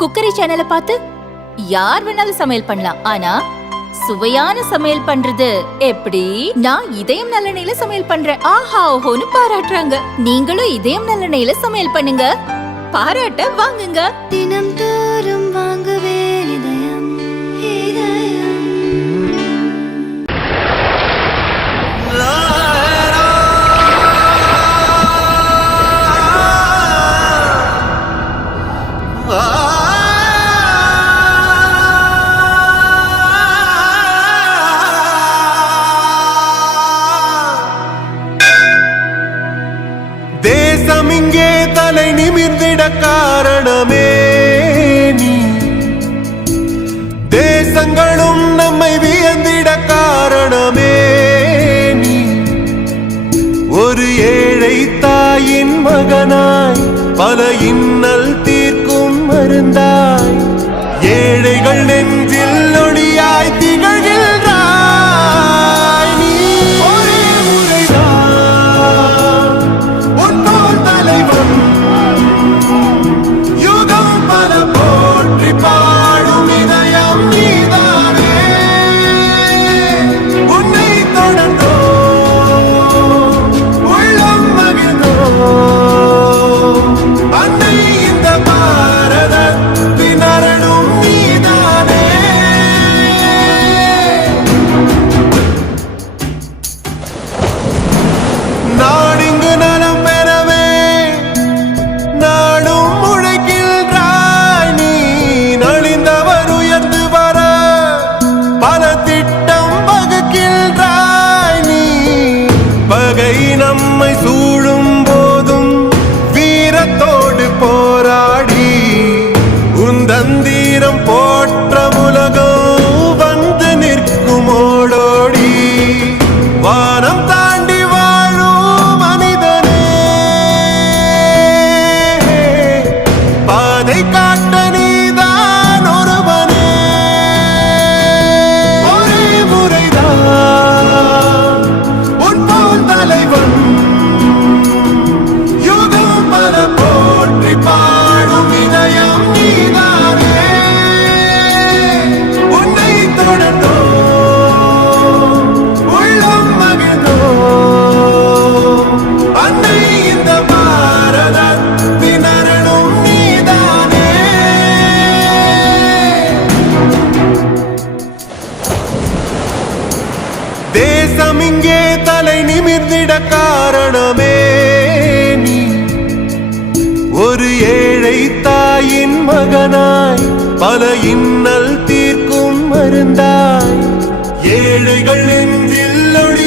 Cookery சேனலை பார்த்து யார் வேணாலும் சமையல் பண்ணலாம். ஆனா சுவையான சமையல் பண்றது எப்படி? நான் இதயம் நல்லெண்ணெயில சமையல் பண்றேன். ஆஹா ஓஹோன்னு பாராட்டுறாங்க. நீங்களும் இதயம் நல்லெண்ணெயில சமையல் பண்ணுங்க, பாராட்ட வாங்குங்க. தினம் தோறும் வாங்குவே இதயம் இதயம். தேசம் இங்கே தலை நிமிர்ந்திட காரணமே நீ, தேசங்களும் நம்மை வியந்திட காரணமே நீ. ஒரு ஏழை தாயின் மகனாய் பல இன்னல் தீர்க்கும் மருந்தாய், ஏழைகள் நெஞ்சில் ஒளியாய் திகழ்கின்றாய் நீ. ஒரே முறைதான் உன் போல் தலைவன், யுகம் பல போற்றி பாடும் இதயம் நீதானே. உன்னை தொடர்ந்தோ உள்ளம் மகிழ்ந்தோ அன்னை இந்த பாரதத்தின் அரணும் நீதானே. நாடிங்கு நலம் பெறவே நாடும் உழைக்கின்றாய் நீ, நலிந்தவர் உயர்ந்து வர பல திட்டம் வகுக்கின்றாய் நீ. பகை நம்மை சூழும் போதும் வீரத்தோடு போராடி, உந்தந்தீரம் போற்ற உலகம் வந்து நிற்கும் ஓடோடி. வானம் தாண்டி வாழும் மனிதனே, பாதை காட்ட நீதான் ஒருவனே. ஒரே முறைதான் உன் போல் தலைவன், யுகம் பல போற்றி பாடும் இதயம் நீதானே. உன்னை தொடர்ந்தோ உள்ளம் மகிழ்ந்தோ அன்னை இந்த பாரதத்தின் அரணும் நீதானே. தேசம் இங்கே தலை நிமிர்ந்திட காரணமே நீ, ஒரு ஏழை தாயின் மகனாய் பல இன்னல் தீர்க்கும் மருந்தாய், ஏழைகள் நெஞ்சில் ஒளி